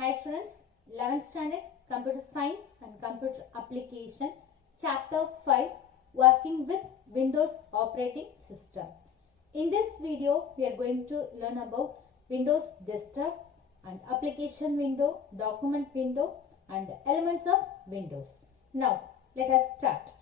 Hi students, 11th standard Computer Science and Computer Application, Chapter 5, Working with Windows Operating System. In this video, we are going to learn about Windows Desktop and Application Window, Document Window and elements of Windows. Now, let us start.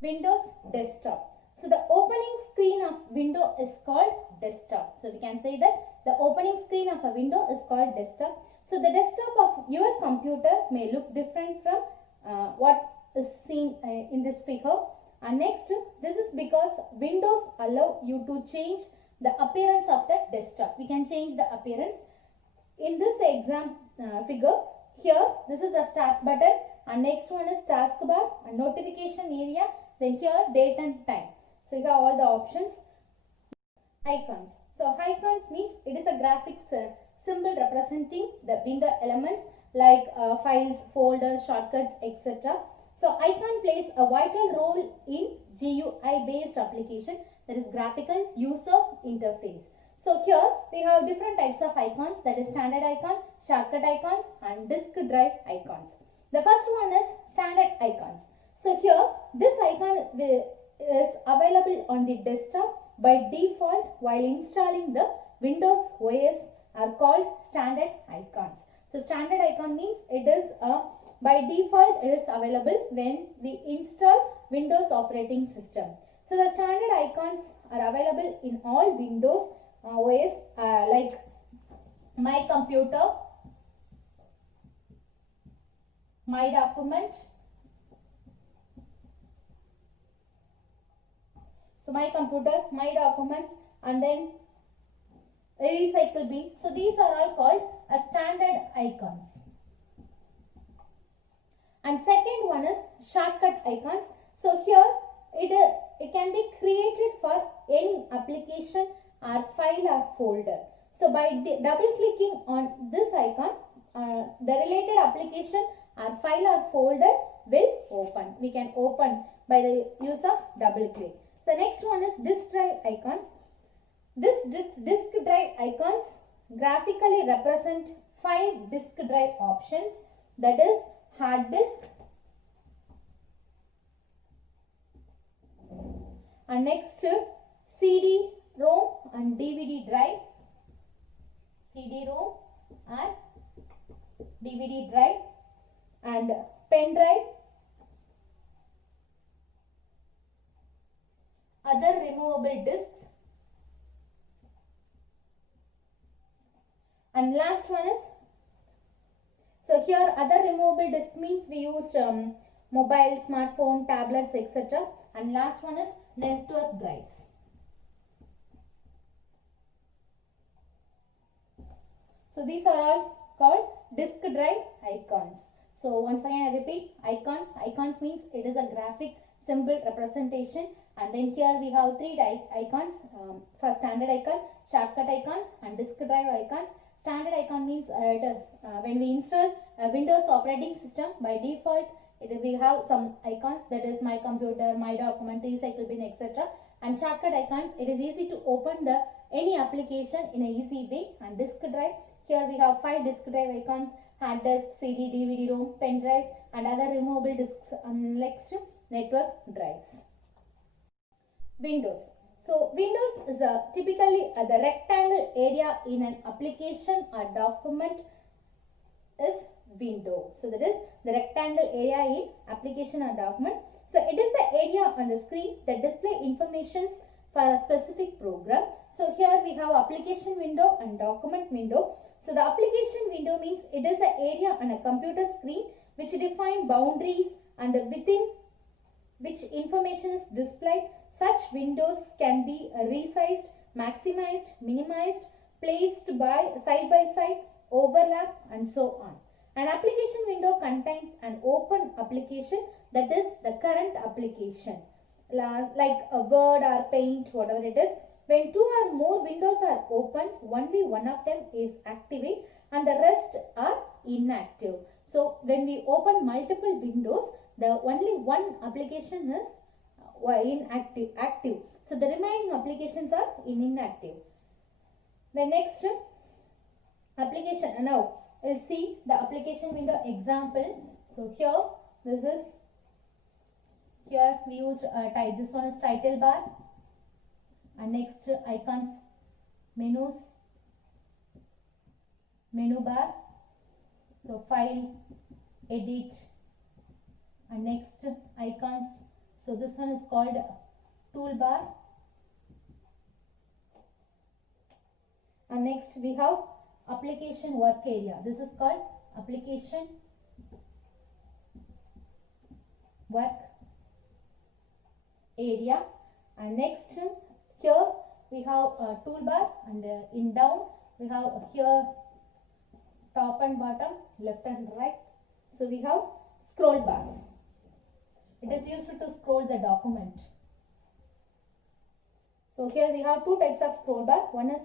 Windows Desktop. So, the opening screen of window is called desktop. So, we can say that the opening screen of a window is called desktop. So, the desktop of your computer may look different from what is seen in this figure. And next, this is because Windows allow you to change the appearance of the desktop. We can change the appearance. In this figure, here this is the start button and next one is taskbar and notification area. Then here date and time. So, you have all the options. Icons. So, icons means it is a graphics symbol representing the window elements like files, folders, shortcuts, etc. So, icon plays a vital role in GUI based application, that is graphical user interface. So, here we have different types of icons, that is standard icon, shortcut icons and disk drive icons. The first one is standard icons. So, here this icon is available on the desktop by default while installing the Windows OS are called standard icons. So, standard icon means it is by default it is available when we install Windows operating system. So, the standard icons are available in all Windows OS like My Computer, My Document. So, My Computer, My Documents and then Recycle Bin. So, these are all called as standard icons. And second one is shortcut icons. So, here it can be created for any application or file or folder. So, by double clicking on this icon, the related application or file or folder will open. We can open by the use of double click. The next one is disk drive icons. This disk drive icons graphically represent 5 disk drive options, that is hard disk, and next CD-ROM and DVD drive, CD-ROM and DVD drive and pen drive, other removable disks, and last one is, so here other removable disk means we use mobile, smartphone, tablets, etc. And last one is network drives. So these are all called disk drive icons. So once again I repeat, icons. Icons means it is a graphic symbol representation, and then here we have 3 icons for standard icon, shortcut icons and disk drive icons. Standard icon means it is when we install Windows operating system, by default we have some icons, that is My Computer, My Document, Recycle Bin, etc. And shortcut icons, it is easy to open the any application in a easy way. And disk drive, here we have 5 disk drive icons, hard disk, CD, DVD, ROM, pen drive and other removable disks. And next, network drives. Windows. So, Windows is typically the rectangle area in an application or document is window. So, that is the rectangle area in application or document. So, it is the area on the screen that display informations for a specific program. So, here we have application window and document window. So, the application window means it is the area on a computer screen which define boundaries and within which information is displayed. Such windows can be resized, maximized, minimized, placed by side by side, overlap and so on. An application window contains an open application, that is the current application, like a Word or Paint, whatever it is. When 2 or more windows are opened, only one of them is active and the rest are inactive. So, when we open multiple windows, the only one application is active. So, the remaining applications are inactive. The next application. Now, we'll see the application window example. So here we used this one is title bar, and next icons, menus, menu bar, so file, edit, and next icons. So this one is called toolbar, and next we have application work area. This is called application work area, and next here we have a toolbar, and in down we have here top and bottom, left and right. So we have scroll bars. It is used to scroll the document. So here we have two types of scroll bar. One is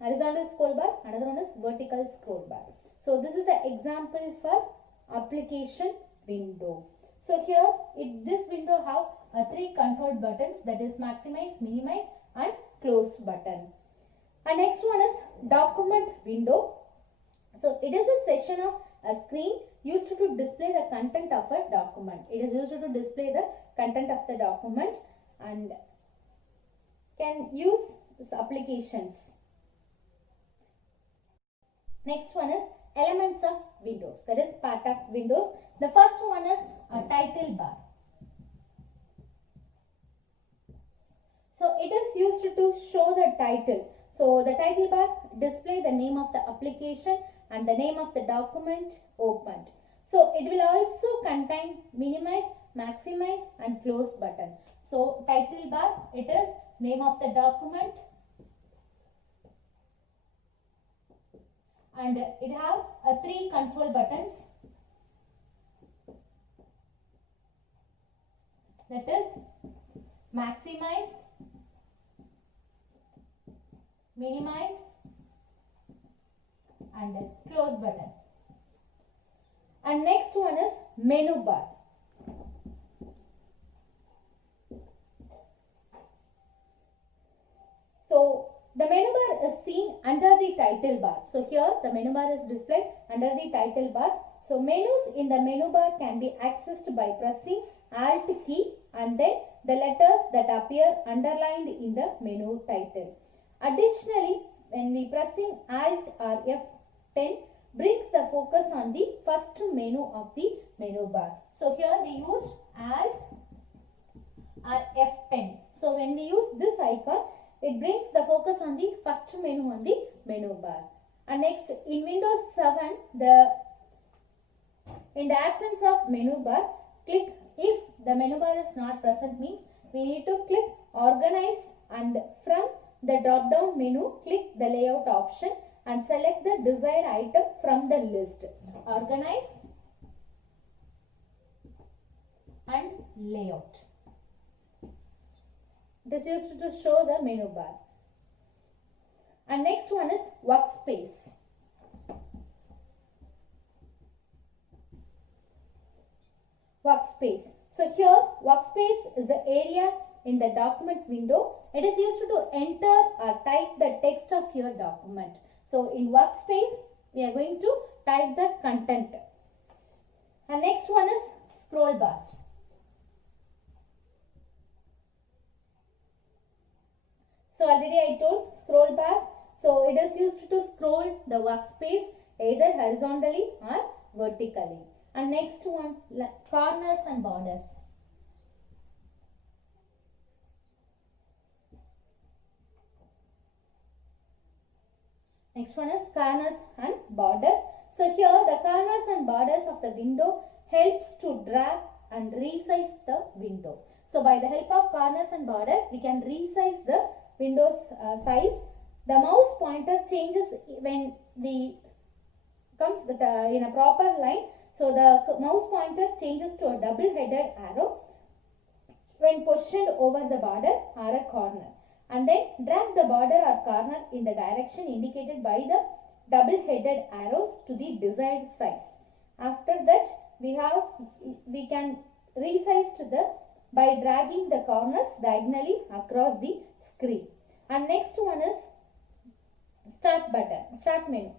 horizontal scroll bar, another one is vertical scroll bar. So this is the example for application window. So here this window have three control buttons, that is maximize, minimize and close button. And next one is document window. So it is a section of a screen used to display the content of a document. It is used to display the content of the document and can use these applications. Next one is elements of windows, that is part of windows. The first one is a title bar. So it is used to show the title. So the title bar display the name of the application and the name of the document opened. So it will also contain minimize, maximize and close button. So title bar, it is name of the document, and it have three control buttons, that is maximize, minimize and close button. And next one is menu bar. So the menu bar is seen under the title bar. So here the menu bar is displayed under the title bar. So menus in the menu bar can be accessed by pressing Alt key and then the letters that appear underlined in the menu title. Additionally, when we pressing Alt or F10 brings the focus on the first menu of the menu bar. So here we use Alt or F10. So when we use this icon, it brings the focus on the first menu on the menu bar. And next, in Windows 7, in the absence of menu bar, click if the menu bar is not present means we need to click organize, and from the drop down menu click the layout option and select the desired item from the list. Organize and layout. This is used to show the menu bar. And next one is workspace. Workspace. So here workspace is the area in the document window. It is used to enter or type the text of your document. So in workspace we are going to type the content. And next one is scroll bars. So already I told scroll bars. So it is used to scroll the workspace either horizontally or vertically. And next one, corners and borders. Next one is corners and borders. So here the corners and borders of the window helps to drag and resize the window. So by the help of corners and border, we can resize the window's size. The mouse pointer changes when the comes with in a proper line. So the mouse pointer changes to a double-headed arrow when positioned over the border or a corner, and then drag the border or corner in the direction indicated by the double-headed arrows to the desired size. After that, we can resize by dragging the corners diagonally across the screen. And next one is start button, start menu.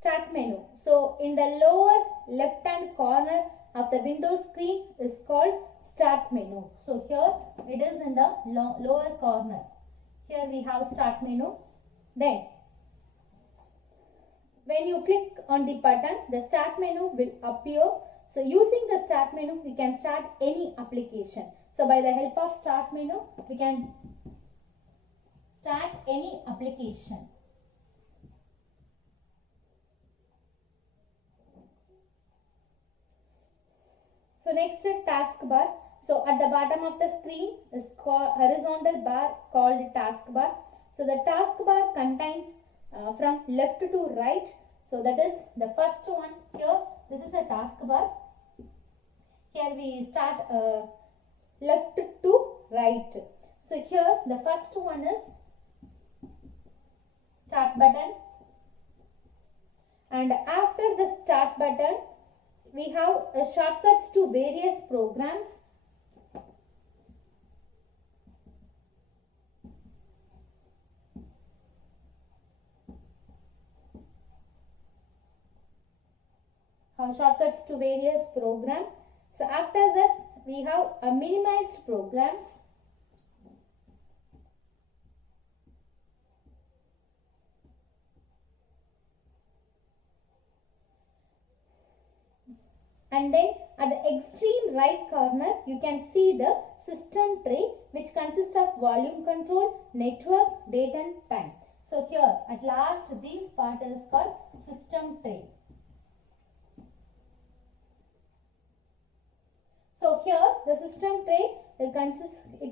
start menu. So in the lower left hand corner of the Windows screen is called start menu. So here it is in the lower corner. Here we have start menu. Then when you click on the button, the start menu will appear. So using the start menu, we can start any application. So by the help of start menu, we can start any application. So next is taskbar. So at the bottom of the screen is called horizontal bar called taskbar. So the taskbar contains from left to right. So that is the first one here. This is a taskbar. Here we start left to right. So here the first one is start button, and after the start button we have shortcuts to various programs. Shortcuts to various programs. So after this we have minimized programs. And then at the extreme right corner you can see the system tray, which consists of volume control, network, date and time. So here at last this part is called system tray. So here the system tray it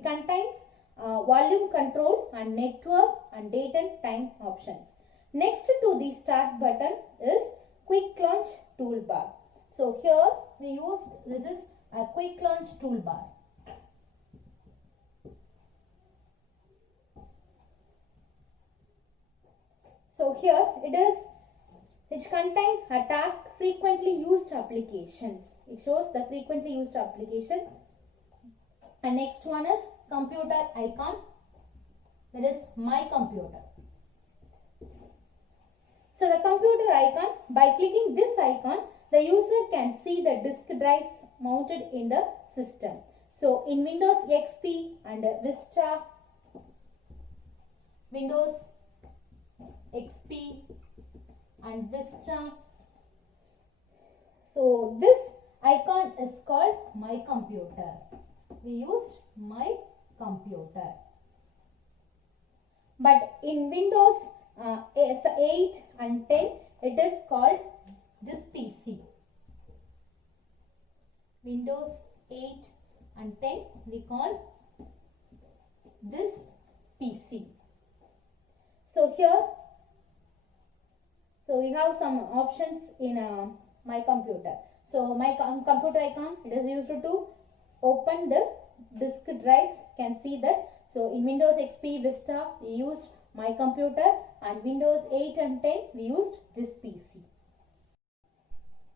contains volume control and network and date and time options. Next to the start button is quick launch toolbar. So here we used, this is a quick launch toolbar. So here it is, which contain a task frequently used applications. It shows the frequently used application. And next one is computer icon, that is my computer. So the computer icon, by clicking this icon, the user can see the disk drives mounted in the system. So in Windows XP and Vista, Windows XP and Vista, so this icon is called my computer. We used my computer. But in Windows 8 and 10, it is called this PC. Windows 8 and 10 we call this PC. So here, so we have some options in my computer. So my computer icon, it is used to open the disk drives. Can see that. So in Windows XP Vista we used my computer, and Windows 8 and 10 we used this PC.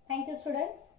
Thank you, students.